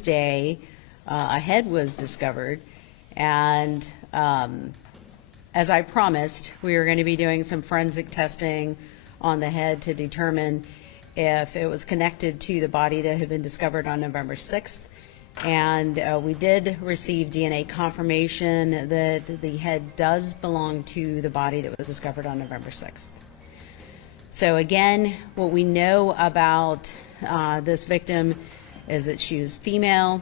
Wednesday, a head was discovered, and as I promised, we were going to be doing some forensic testing on the head to determine if it was connected to the body that had been discovered on November 6th. And we did receive DNA confirmation that the head does belong to the body that was discovered on November 6th. So again, what we know about this victim is that she was female,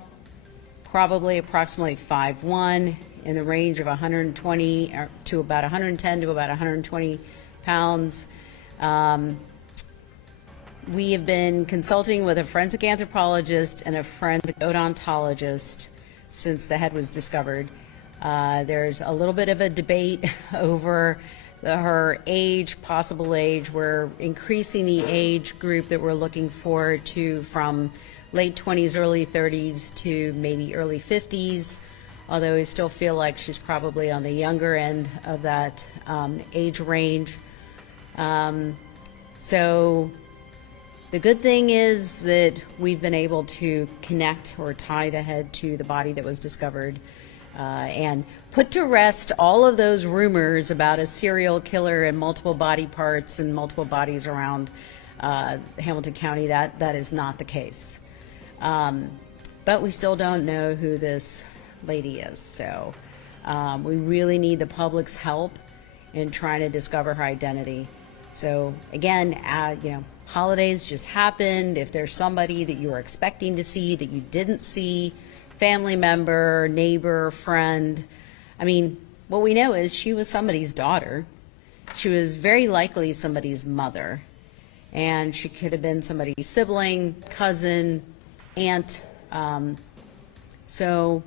probably approximately 5'1", in the range of 120 to about 110 to about 120 pounds. We have been consulting with a forensic anthropologist and a forensic odontologist since the head was discovered. There's a little bit of a debate over her age, possible age. We're increasing the age group that we're looking for to from late 20s, early 30s to maybe early 50s, although we still feel like she's probably on the younger end of that age range. So the good thing is that we've been able to connect or tie the head to the body that was discovered and put to rest all of those rumors about a serial killer and multiple body parts and multiple bodies around Hamilton County. That is not the case. But we still don't know who this lady is. So we really need the public's help in trying to discover her identity. So again, you know, holidays just happened. If there's somebody that you were expecting to see that you didn't see, family member, neighbor, friend, I mean, what we know is she was somebody's daughter. She was very likely somebody's mother, and she could have been somebody's sibling, cousin, aunt. So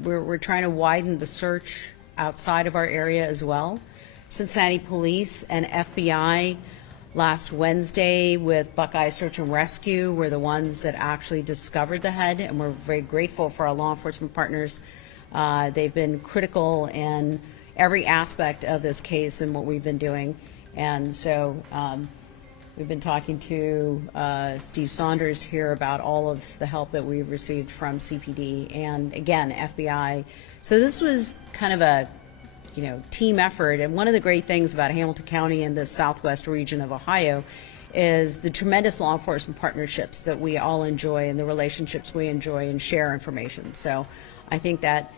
we're trying to widen the search outside of our area as well. Cincinnati Police and FBI last Wednesday with Buckeye Search and Rescue were the ones that actually discovered the head, and we're very grateful for our law enforcement partners. They've been critical in every aspect of this case and what we've been doing. And so we've been talking to Steve Saunders here about all of the help that we've received from CPD and, again, FBI. So this was kind of a team effort. And one of the great things about Hamilton County and the southwest region of Ohio is the tremendous law enforcement partnerships that we all enjoy and the relationships we enjoy and share information. So I think that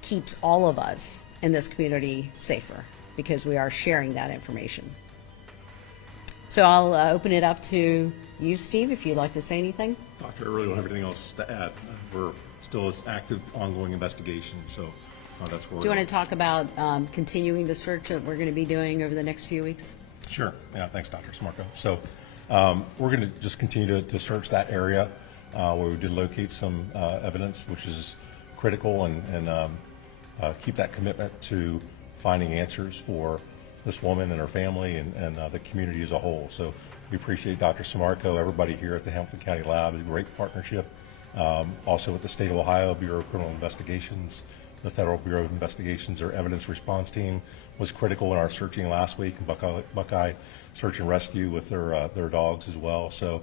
keeps all of us in this community safer because we are sharing that information. So I'll open it up to you, Steve, if you'd like to say anything. Doctor, I really don't have anything else to add. We're still as active, ongoing investigation, so that's where. Do you want to talk about continuing the search that we're going to be doing over the next few weeks? Sure. Yeah, thanks, Dr. Smarko. So we're going to just continue to search that area where we did locate some evidence, which is critical, and keep that commitment to finding answers for this woman and her family and the community as a whole. So we appreciate Dr. Samarco, everybody here at the Hamilton County Lab, a great partnership. Also with the State of Ohio Bureau of Criminal Investigations, the Federal Bureau of Investigations, their evidence response team was critical in our searching last week, and Buckeye Search and Rescue with their dogs as well. So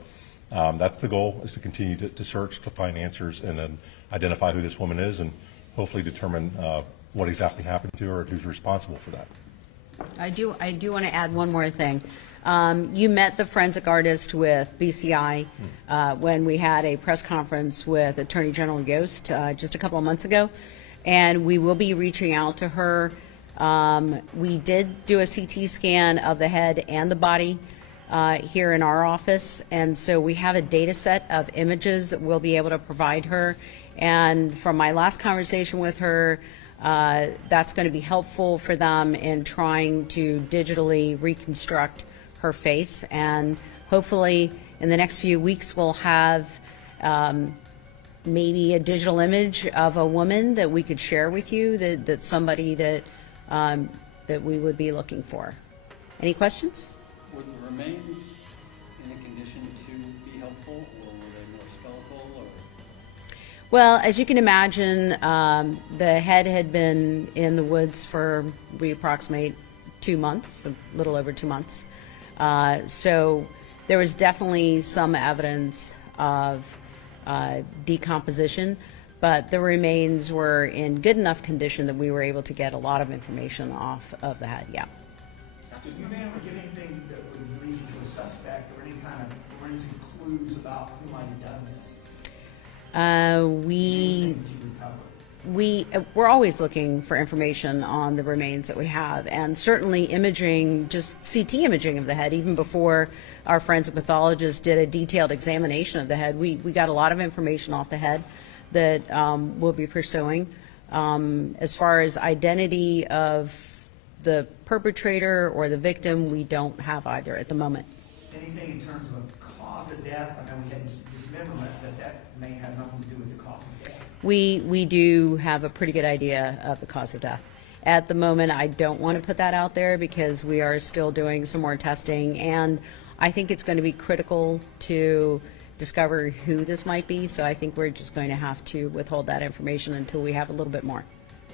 that's the goal, is to continue to search, to find answers, and then identify who this woman is, and hopefully determine what exactly happened to her and who's responsible for that. I do want to add one more thing. You met the forensic artist with BCI when we had a press conference with Attorney General Yost just a couple of months ago, and we will be reaching out to her. We did do a CT scan of the head and the body here in our office, and so we have a data set of images that we'll be able to provide her. And from my last conversation with her, that's going to be helpful for them in trying to digitally reconstruct her face, and hopefully in the next few weeks we'll have maybe a digital image of a woman that we could share with you, that's somebody that that we would be looking for. Any questions? Were the remains in a condition to be helpful, or were they more skeletal? Or? Well, as you can imagine, the head had been in the woods for, we approximate, 2 months, a little over 2 months. So there was definitely some evidence of decomposition, but the remains were in good enough condition that we were able to get a lot of information off of the head, yeah. Does the man ever give anything that would lead you to a suspect or any kind of forensic clues about who might have done this? Anything that you recovered? We're always looking for information on the remains that we have, and certainly imaging, just CT imaging of the head, even before our forensic pathologist did a detailed examination of the head, we got a lot of information off the head that we'll be pursuing. As far as identity of the perpetrator or the victim, we don't have either at the moment. Anything in terms of a cause of death? I know we had this dismemberment, but that may have nothing to do with the cause of death. We do have a pretty good idea of the cause of death. At the moment, I don't want to put that out there because we are still doing some more testing, and I think it's going to be critical to discover who this might be, so I think we're just going to have to withhold that information until we have a little bit more.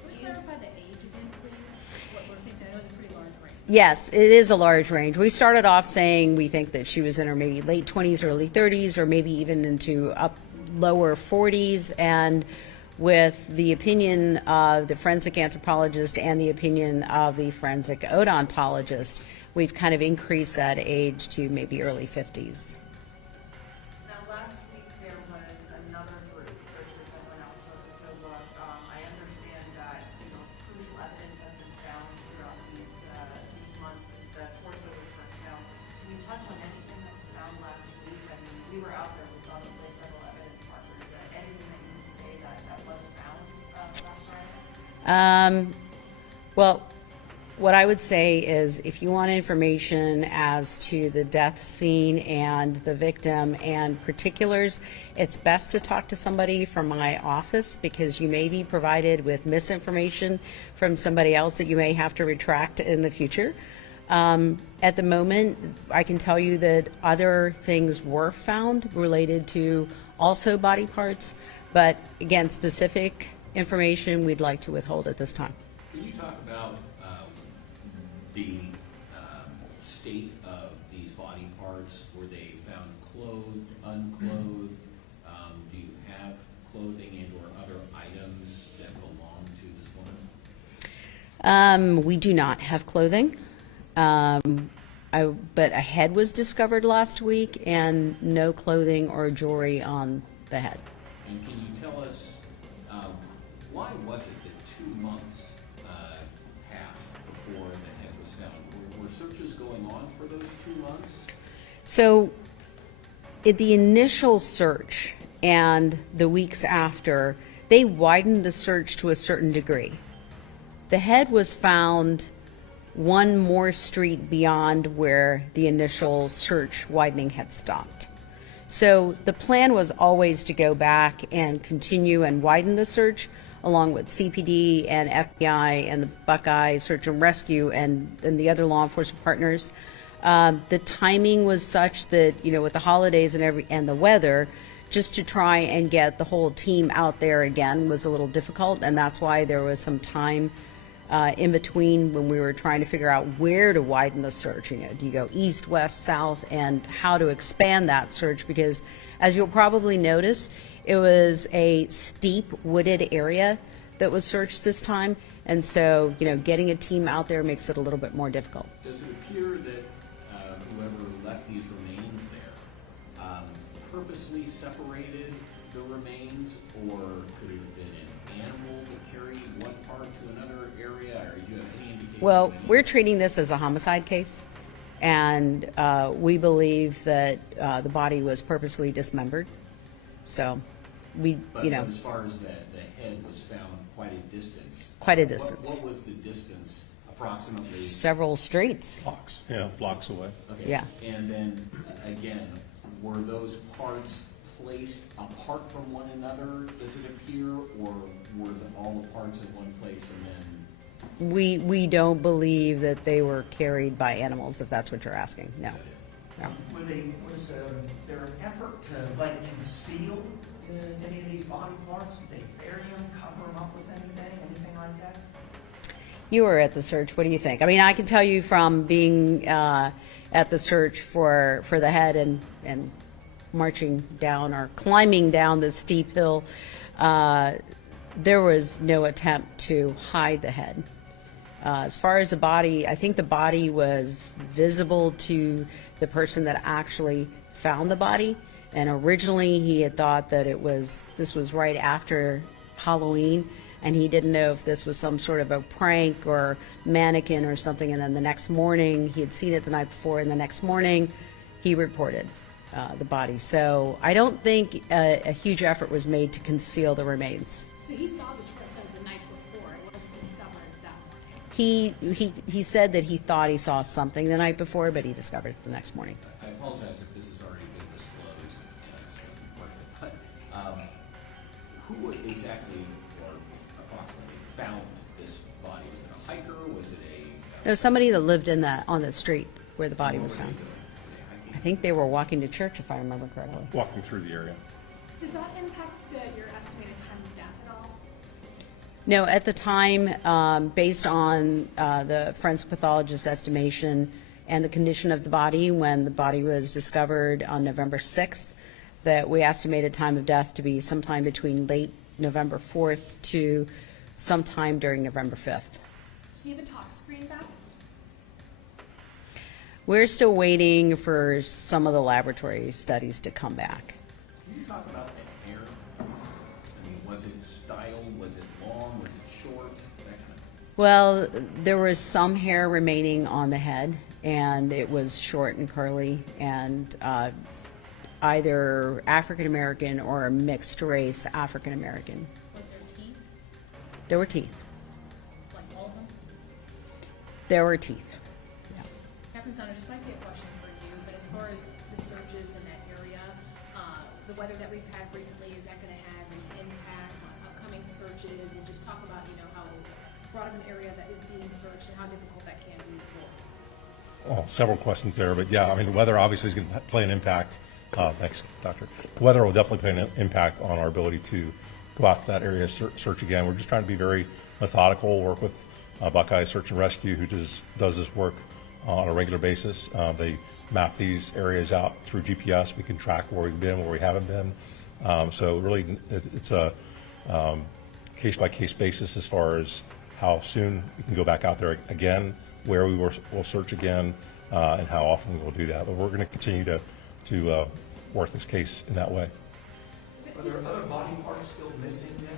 Would you clarify the age again, please? What we're thinking, I know it's a pretty large range. Yes, it is a large range. We started off saying we think that she was in her maybe late 20s, early 30s, or maybe even into lower 40s, and with the opinion of the forensic anthropologist and the opinion of the forensic odontologist, we've kind of increased that age to maybe early 50s. Now, last week there was another group, searchers that went out to look. I understand that, crucial evidence has been found throughout these months since the torso was searched out. Can you touch on anything that was found last week? I mean, we were out there, we saw the place, several evidence markers. Is there anything that you can say that was found last Friday? Well, what I would say is if you want information as to the death scene and the victim and particulars, it's best to talk to somebody from my office because you may be provided with misinformation from somebody else that you may have to retract in the future. At the moment, I can tell you that other things were found related to also body parts, but again, specific information we'd like to withhold at this time. Can you talk about the state of these body parts? Were they found clothed, unclothed? Do you have clothing and or other items that belong to this woman? We do not have clothing, but a head was discovered last week and no clothing or jewelry on the head. And can you tell us why was it that 2 months passed before the head was found? Were searches going on for those 2 months? So at the initial search and the weeks after, they widened the search to a certain degree. The head was found one more street beyond where the initial search widening had stopped. So the plan was always to go back and continue and widen the search along with CPD and FBI and the Buckeye Search and Rescue and the other law enforcement partners. The timing was such that, with the holidays and the weather, just to try and get the whole team out there again was a little difficult, and that's why there was some time in between when we were trying to figure out where to widen the search. Do you go east, west, south, and how to expand that search? Because as you'll probably notice, it was a steep wooded area that was searched this time, and so getting a team out there makes it a little bit more difficult. Does it appear that whoever left these remains there purposely separated the remains, or could it have been an animal that carried one part to another area, or do you have any indication? Well, we're treating this as a homicide case, and we believe that the body was purposely dismembered. So But as far as the head was found quite a distance. Quite a distance. What was the distance approximately? Several streets. Blocks away. Okay. Yeah. And then, again, were those parts placed apart from one another, does it appear, or were all the parts in one place and then? We don't believe that they were carried by animals, if that's what you're asking. No. Was there an effort to conceal any of these body parts? Did they bury them, cover them up with anything like that? You were at the search. What do you think? I mean, I can tell you from being at the search for the head and marching down or climbing down the steep hill, there was no attempt to hide the head. As far as the body, I think the body was visible to the person that actually found the body. And originally he had thought that this was right after Halloween, and he didn't know if this was some sort of a prank or mannequin or something. And then the next morning, he had seen it the night before, and the next morning he reported the body. So I don't think a huge effort was made to conceal the remains. So he saw this person the night before, it wasn't discovered that morning? He said that he thought he saw something the night before, but he discovered it the next morning. I apologize if this has already been disclosed, and I just wasn't part of it, but who exactly or approximately found this body? Was it a hiker? Was it a... No, somebody that lived on the street where the body was what were found. they doing? Were they I hiking? think they were walking to church, if I remember correctly. Walking through the area. Does that impact your estimated time of death at all? No, at the time, based on the forensic pathologist's estimation and the condition of the body when the body was discovered on November 6th, that we estimated time of death to be sometime between late November 4th to sometime during November 5th. Do you have a tox screen back? We're still waiting for some of the laboratory studies to come back. Can you talk about the hair? I mean, was it styled? Was it long? Was it short? That kind of... Well, there was some hair remaining on the head, and it was short and curly, and either African American or a mixed race African American. Was there teeth? There were teeth. Like all of them? There were teeth. Captain Sano, this might be a question for you, but as far as the searches in that area, the weather that we've had recently, is that going to have an impact on upcoming searches? And just talk about, how broad of an area that is being searched and how difficult that can be for. Well, several questions there, but yeah, I mean, the weather obviously is going to play an impact. Thanks, Doctor. The weather will definitely play an impact on our ability to go out to that area, search again. We're just trying to be very methodical, work with Buckeye Search and Rescue, who does this work on a regular basis. They map these areas out through GPS. We can track where we've been, where we haven't been. So really, it's a case-by-case basis as far as how soon we can go back out there again, where we'll search again, and how often we will do that. But we're going to continue to work this case in that way. Are there other body parts still missing then?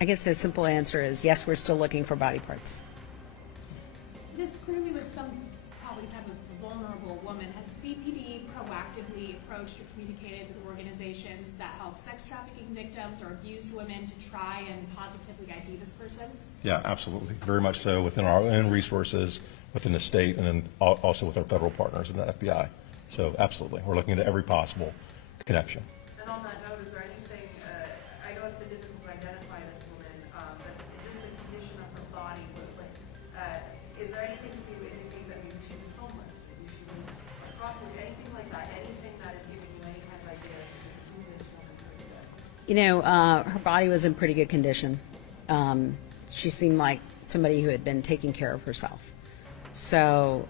I guess the simple answer is yes, we're still looking for body parts. This clearly was some probably type of vulnerable woman. Has CPD proactively approached or communicated with organizations that help sex trafficking victims or abused women to try and positively ID this person? Yeah, absolutely. Very much so, within our own resources, within the state, and then also with our federal partners in the FBI. So absolutely, we're looking at every possible connection. And on that note, is there anything, I know it's been difficult to identify this woman, but just the condition of her body, is there anything to indicate that maybe she was homeless, maybe she was prostitute, anything like that, anything that is giving you any kind of idea as to who this woman could be? Her body was in pretty good condition. She seemed like somebody who had been taking care of herself. So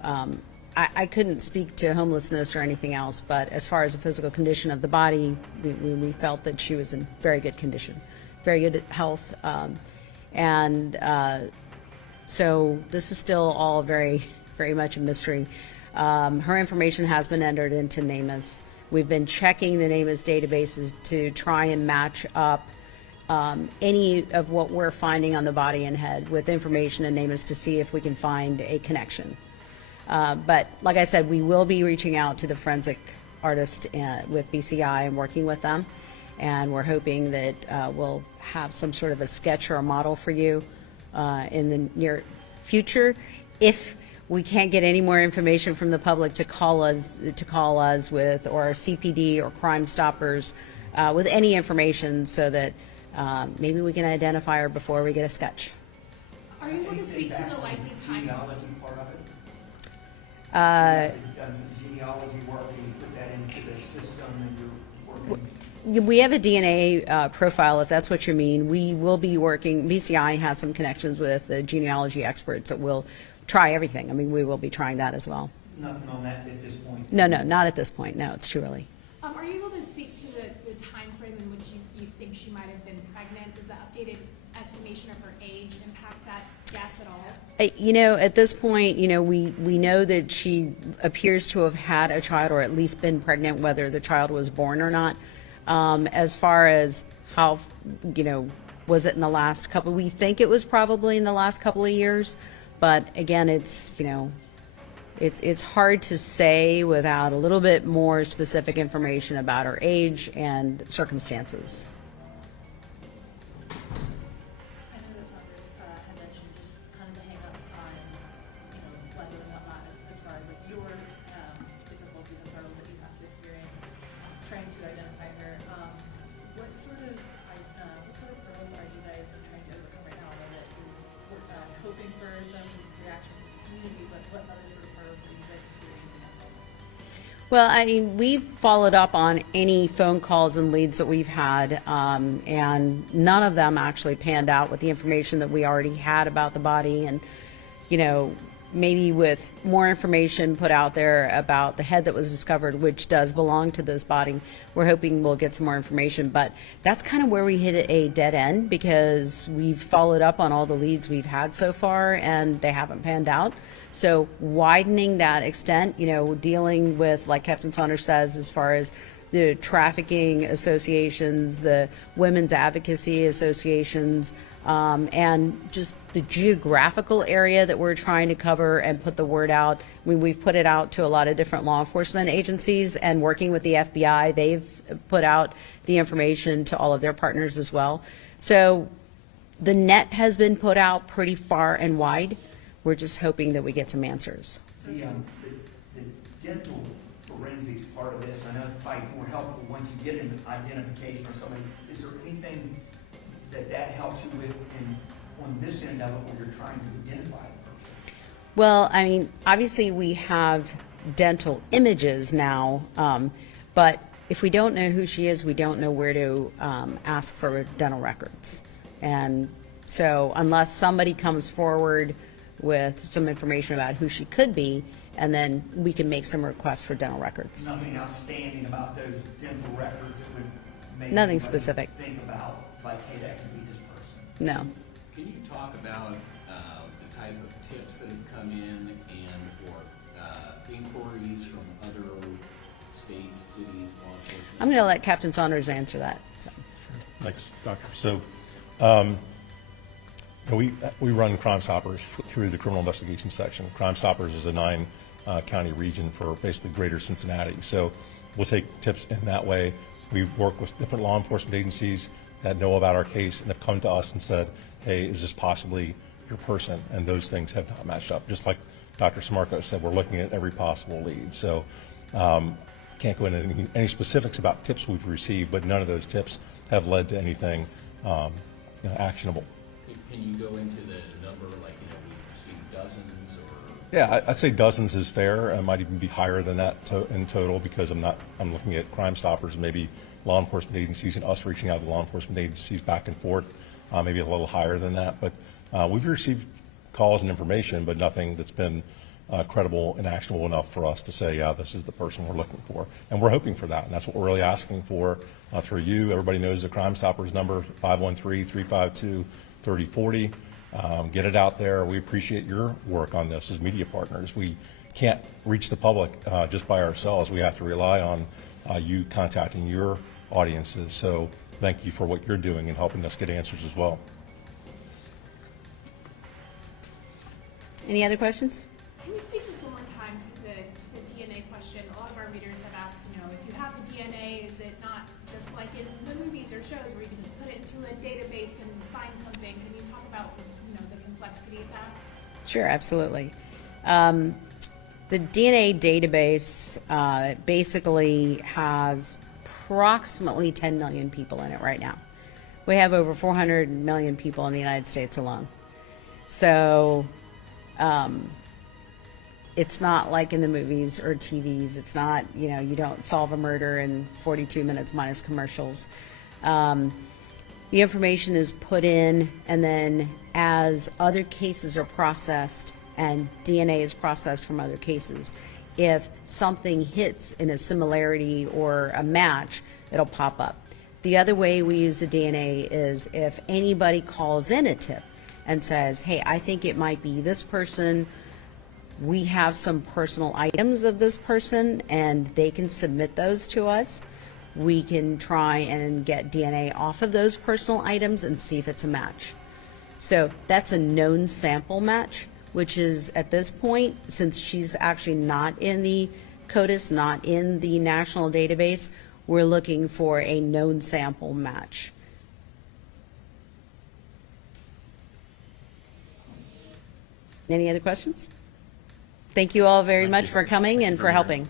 I couldn't speak to homelessness or anything else, but as far as the physical condition of the body, we felt that she was in very good condition, very good health. So this is still all very, very much a mystery. Her information has been entered into NamUs. We've been checking the NamUs databases to try and match up any of what we're finding on the body and head with information in NamUs to see if we can find a connection. But like I said, we will be reaching out to the forensic artist with BCI and working with them. And we're hoping that we'll have some sort of a sketch or a model for you in the near future. If we can't get any more information from the public to call us with, or CPD or Crime Stoppers with any information, so that maybe we can identify her before we get a sketch. Are you able to speak to the likely time? Genealogy part of it? You've done some genealogy work and you put that into the system and you're working? We have a DNA profile, if that's what you mean. We will be working, BCI has some connections with the genealogy experts that will try everything. I mean, we will be trying that as well. Nothing on that at this point? No, not at this point. No, it's too early. Are you able to speak to the timeframe in which you think she might have been pregnant? Does the updated estimation of her age impact that guess at all? You know, at this point, you know, we know that she appears to have had a child or at least been pregnant, whether the child was born or not. As far as how, you know, was it in the last couple, we think it was probably in the last couple of years. But again, it's, you know, it's hard to say without a little bit more specific information about her age and circumstances. I know that Saunders had mentioned just kind of the hang-ups on, you know, weather and whatnot, as far as like your difficulties and hurdles that you've had to experience trying to identify her. What sort of hurdles are you guys trying to overcome right now? I know that you're hoping for some reaction from the community, but what other sort of hurdles are you guys experiencing at the moment? Well, I mean, we've followed up on any phone calls and leads that we've had, and none of them actually panned out with the information that we already had about the body. And, you know, maybe with more information put out there about the head that was discovered, which does belong to this body, we're hoping we'll get some more information. But that's kind of where we hit a dead end, because we've followed up on all the leads we've had so far, and they haven't panned out. So widening that extent, you know, dealing with, like Captain Saunders says, as far as the trafficking associations, the women's advocacy associations, and just the geographical area that we're trying to cover and put the word out. I mean, we've put it out to a lot of different law enforcement agencies, and working with the FBI, they've put out the information to all of their partners as well. So the net has been put out pretty far and wide. We're just hoping that we get some answers. The dental forensics part of this, I know it's probably more helpful once you get an identification or something. Is there anything that helps you with on this end of it where you're trying to identify the person? Well, I mean, obviously we have dental images now, but if we don't know who she is, we don't know where to ask for dental records. And so unless somebody comes forward with some information about who she could be, and then we can make some requests for dental records. Nothing outstanding about those dental records that would make Nothing anybody specific. think about, like, hey, that could be this person? No. Can you talk about the type of tips that have come in or inquiries from other states, cities, law enforcement? I'm going to let Captain Saunders answer that. So. Thanks, Doctor. So we run Crime Stoppers through the criminal investigation section. Crime Stoppers is a 9-county region for basically greater Cincinnati. So we'll take tips in that way. We work with different law enforcement agencies that know about our case and have come to us and said, hey, is this possibly your person? And those things have not matched up. Just like Dr. Smarko said, we're looking at every possible lead. So can't go into any specifics about tips we've received, but none of those tips have led to anything actionable. Can you go into the number, like, you know, we've received dozens or? Yeah, I'd say dozens is fair. It might even be higher than that in total, because I'm looking at Crime Stoppers, maybe law enforcement agencies and us reaching out to law enforcement agencies back and forth, maybe a little higher than that. But we've received calls and information, but nothing that's been credible and actionable enough for us to say, yeah, this is the person we're looking for. And we're hoping for that, and that's what we're really asking for through you. Everybody knows the Crime Stoppers number, 513-352-3040. Get it out there. We appreciate your work on this as media partners. We can't reach the public just by ourselves. We have to rely on you contacting your audiences. So thank you for what you're doing and helping us get answers as well. Any other questions? Can you speak just one more time to the DNA question? A lot of our readers have asked, you know, if you have the DNA, is it not just like in the movies or shows where you can just put it into a database and find something? Can you talk about, you know, the complexity of that? Sure, absolutely. The DNA database basically has approximately 10 million people in it right now. We have over 400 million people in the United States alone. So it's not like in the movies or TVs. It's not, you know, you don't solve a murder in 42 minutes minus commercials. The information is put in, and then as other cases are processed and DNA is processed from other cases, if something hits in a similarity or a match, it'll pop up. The other way we use the DNA is if anybody calls in a tip and says, hey, I think it might be this person, we have some personal items of this person, and they can submit those to us. We can try and get DNA off of those personal items and see if it's a match. So that's a known sample match, which is at this point, since she's actually not in the CODIS, not in the national database, we're looking for a known sample match. Any other questions? Thank you all very much for coming and for helping.